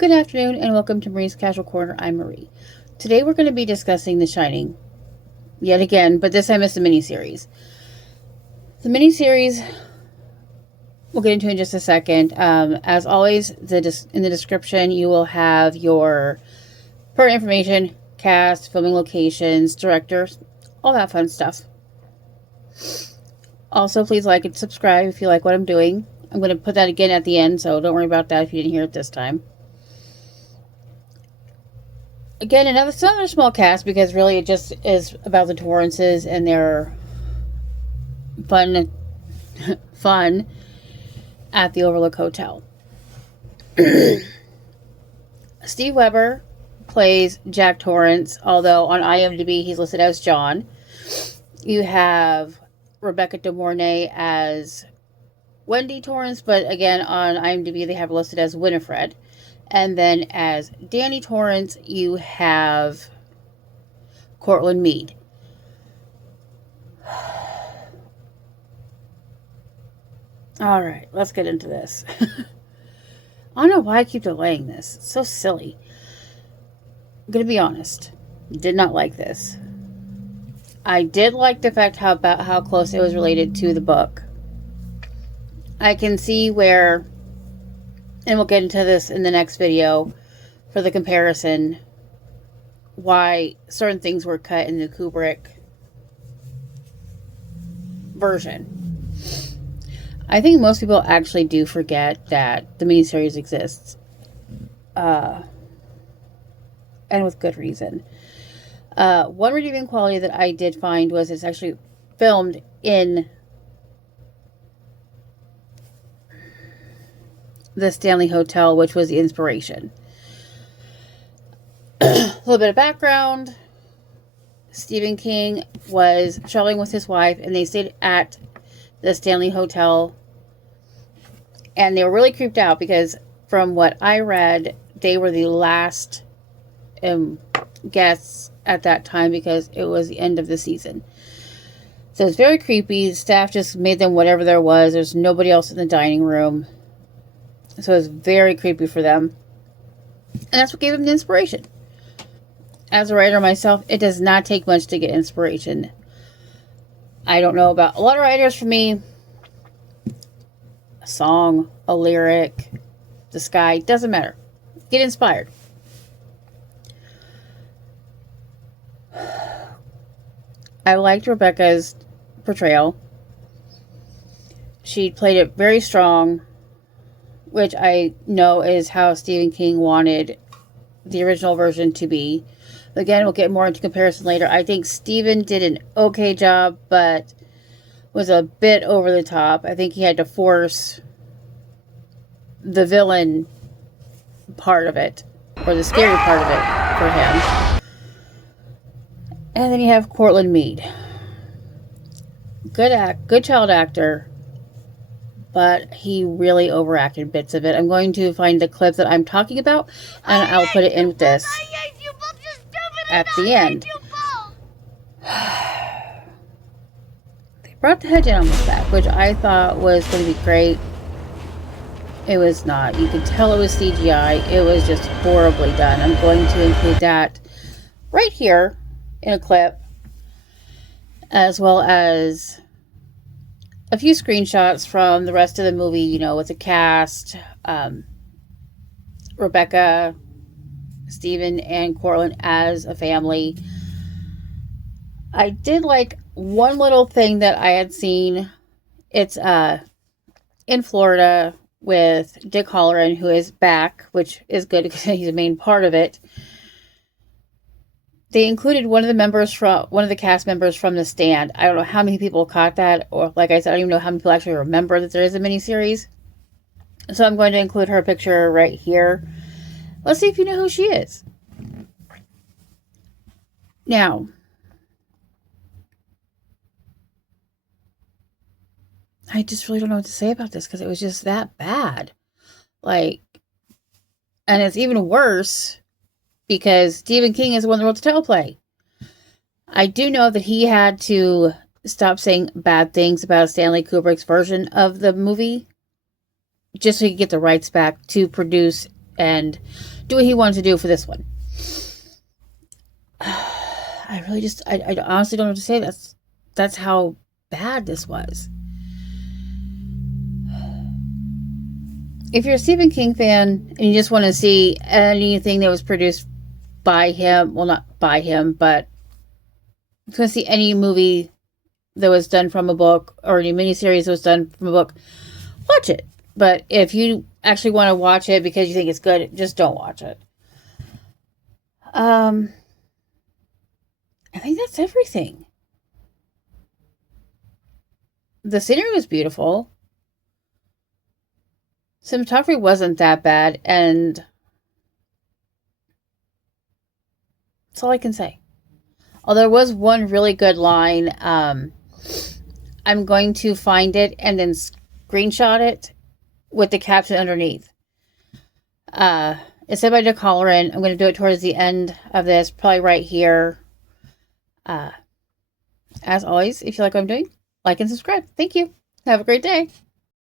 Good afternoon and welcome to Marie's Casual Corner. I'm Marie. Today we're going to be discussing The Shining yet again, but this time it's the miniseries. The miniseries we'll get into in just a second. As always, in the description you will have your pertinent information, cast, filming locations, directors, all that fun stuff. Also, please like and subscribe if you like what I'm doing. I'm going to put that again at the end, so don't worry about that if you didn't hear it this time. Again, another small cast, because really it just is about the Torrances and their fun at the Overlook Hotel. Steve Weber plays Jack Torrance, although on IMDb he's listed as John. You have Rebecca de Mornay as Wendy Torrance, but again on IMDb they have listed as Winifred. And then as Danny Torrance, you have Courtland Mead. Alright, let's get into this. I don't know why I keep delaying this. It's so silly. I'm going to be honest. Did not like this. I did like the fact about how close it was related to the book. I can see where... and we'll get into this in the next video for the comparison, why certain things were cut in the Kubrick version. I think most people actually do forget that the miniseries exists. And with good reason. One redeeming quality that I did find was it's actually filmed in the Stanley Hotel, which was the inspiration. A little bit of background. Stephen King was traveling with his wife and they stayed at the Stanley Hotel, and they were really creeped out because from what I read, they were the last guests at that time because it was the end of the season. So it's very creepy. The staff just made them whatever there was. There's nobody else in the dining room. So it was very creepy for them. And that's what gave them the inspiration. As a writer myself, it does not take much to get inspiration. I don't know about a lot of writers. For me, a song, a lyric, the sky, doesn't matter. Get inspired. I liked Rebecca's portrayal. She played it very strong, which I know is how Stephen King wanted the original version to be. Again, we'll get more into comparison later. I think Stephen did an okay job, but was a bit over the top. I think he had to force the villain part of it, or the scary part of it for him. And then you have Courtland Mead. Good child actor, but he really overacted bits of it. I'm going to find the clip that I'm talking about, and I'll put it in with this at the end. They brought the head almost back, which I thought was going to be great. It was not. You could tell it was CGI. It was just horribly done. I'm going to include that right here in a clip, as well as a few screenshots from the rest of the movie, you know, with the cast, Rebecca, Stephen, and Courtland as a family. I did like one little thing that I had seen. It's in Florida with Dick Hallorann, who is back, which is good because he's a main part of it. They included one of the cast members from The Stand. I don't know how many people caught that, or like I said, I don't even know how many people actually remember that there is a miniseries. So I'm going to include her picture right here. Let's see if you know who she is. Now, I just really don't know what to say about this because it was just that bad. Like, and it's even worse because Stephen King is the one that wrote the teleplay. I do know that he had to stop saying bad things about Stanley Kubrick's version of the movie just so he could get the rights back to produce and do what he wanted to do for this one. I really just, I honestly don't know what to say. That's how bad this was. If you're a Stephen King fan and you just want to see anything that was produced by him, well, not by him, but you want to see any movie that was done from a book or any miniseries that was done from a book, watch it. But if you actually want to watch it because you think it's good, just don't watch it. I think that's everything. The scenery was beautiful. Cinematography wasn't that bad, and that's all I can say. Although there was one really good line. I'm going to find it and then screenshot it with the caption underneath. It's said by Hallorann. I'm going to do it towards the end of this, probably right here. As always, if you like what I'm doing, like and subscribe. Thank you. Have a great day.